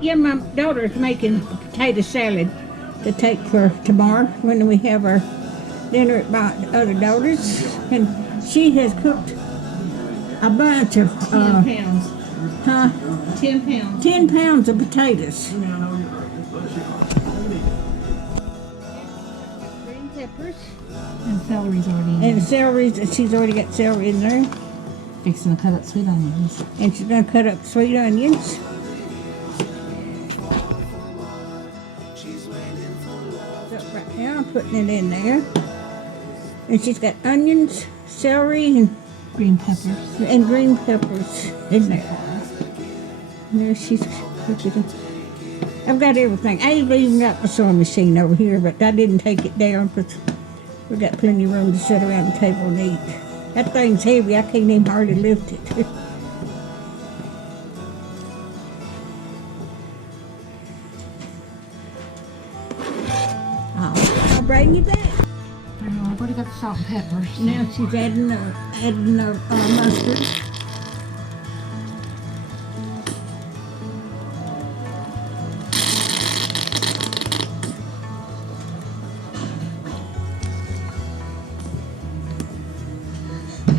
Yeah, my daughter's making potato salad to take for tomorrow when we have our dinner at my other daughter's. And she has cooked a bunch of 10 pounds. huh? 10 pounds. 10 pounds of potatoes. Green peppers. And celery's already in. And celery, she's already got celery in there. Fixing to cut up sweet onions. And she's going to cut up sweet onions. So right now I'm putting it in there. And she's got onions, celery, and Green peppers. green peppers in there. And there she's cooking. I've got everything. I even got my sewing machine over here, but I didn't take it down because we got plenty of room to sit around the table and eat. That thing's heavy. I can't even hardly lift it. I'll bring you back. I've already got the salt and pepper. Now she's adding the mustard.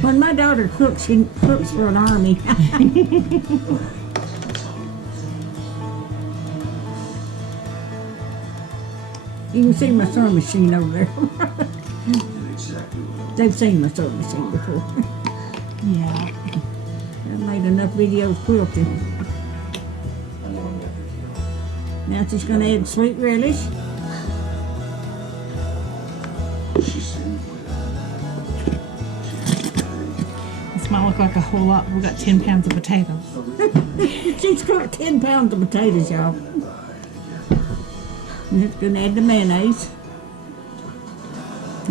When my daughter cooks, she cooks for an army. You can see my sewing machine over there. They've seen my sewing machine before. Yeah. I made enough videos quilting. Now she's going to add sweet relish. This might look like a whole lot. We've got 10 pounds of potatoes. She's cooked 10 pounds of potatoes, y'all. And it's going to add the mayonnaise.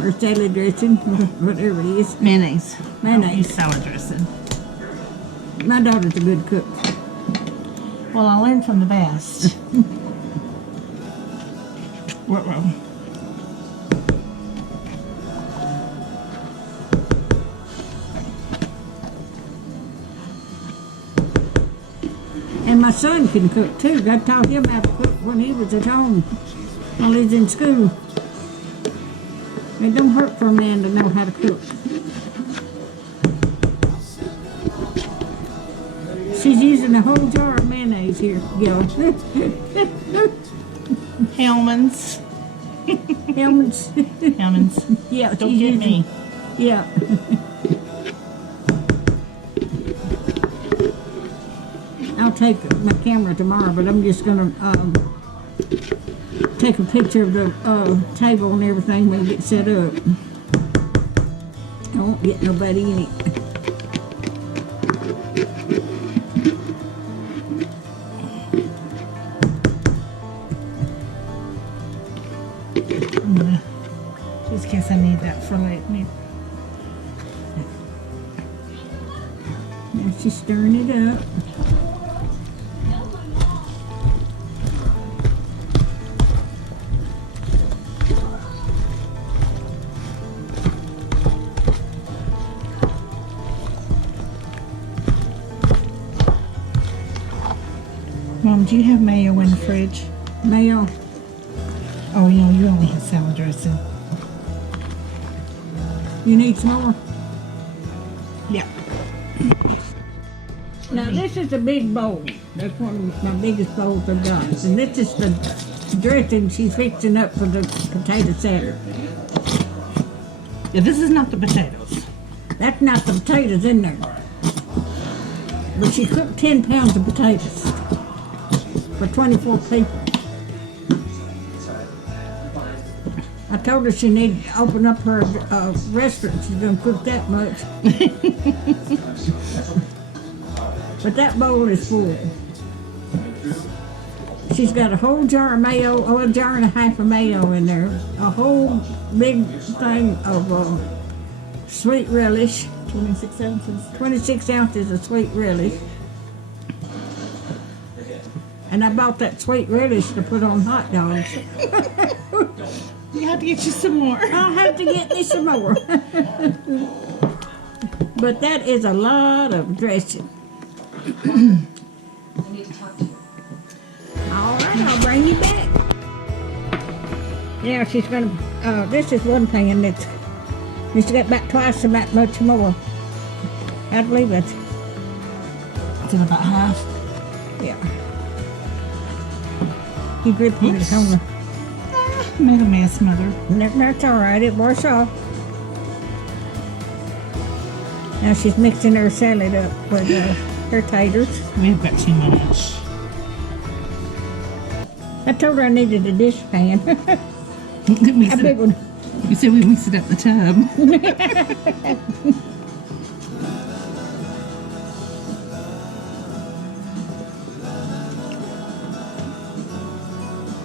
Or salad dressing, whatever it is. Mayonnaise. Mayonnaise. Salad dressing. My daughter's a good cook. Well, I learned from the best. Ruh-roh. And my son can cook too. I taught him how to cook when he was at home, while he's in school. It don't hurt for a man to know how to cook. She's using a whole jar of mayonnaise here, Gil. Hellman's. Hellman's. Hellman's. Yeah, Don't she's get using, me. Yeah. I'll take my camera tomorrow, but I'm just gonna take a picture of the table and everything when we get set up. I won't get nobody in it. Just in case I need that for later. Now she's stirring it up. Mom, do you have mayo in the fridge? Mayo. Oh, you know, you only have salad dressing. You need some more? Yeah. Now this is a big bowl. That's one of my biggest bowls I've got. And this is the dressing she's fixing up for the potato salad. Yeah, this is not the potatoes. That's not the potatoes in there. But she cooked 10 pounds of potatoes for 24 people. I told her she needed to open up her restaurant. She's gonna cook that much. But that bowl is full. She's got a whole jar of mayo, or a jar and a half of mayo in there. A whole big thing of sweet relish. 26 ounces. 26 ounces of sweet relish. And I bought that sweet relish to put on hot dogs. You have to get you some more. I'll have to get me some more. But that is a lot of dressing. All right, I'll bring you back. Yeah, she's gonna. This is one pan that's. She's got about twice that much more. I believe it. It's in about half. Yeah. You dripping it on the. Made a mess, Mother. That's all right. It wash off. Now she's mixing her salad up with her taters. We've got too much. I told her I needed a dish pan. We A said, big one. we said we mixed it up the tub.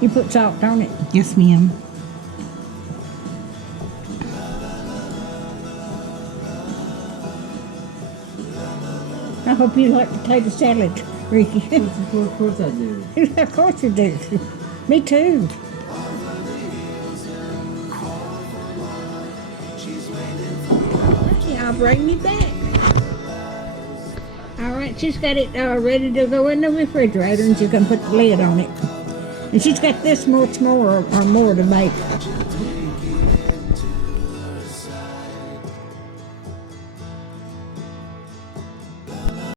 You put salt on it. Yes, ma'am. I hope you like potato salad, Ricky. Of course I do. Of course you do. Me too. Okay, I'll bring you back. All right, she's got it ready to go in the refrigerator, and she's gonna put the lid on it. And she's got this much more or more to make.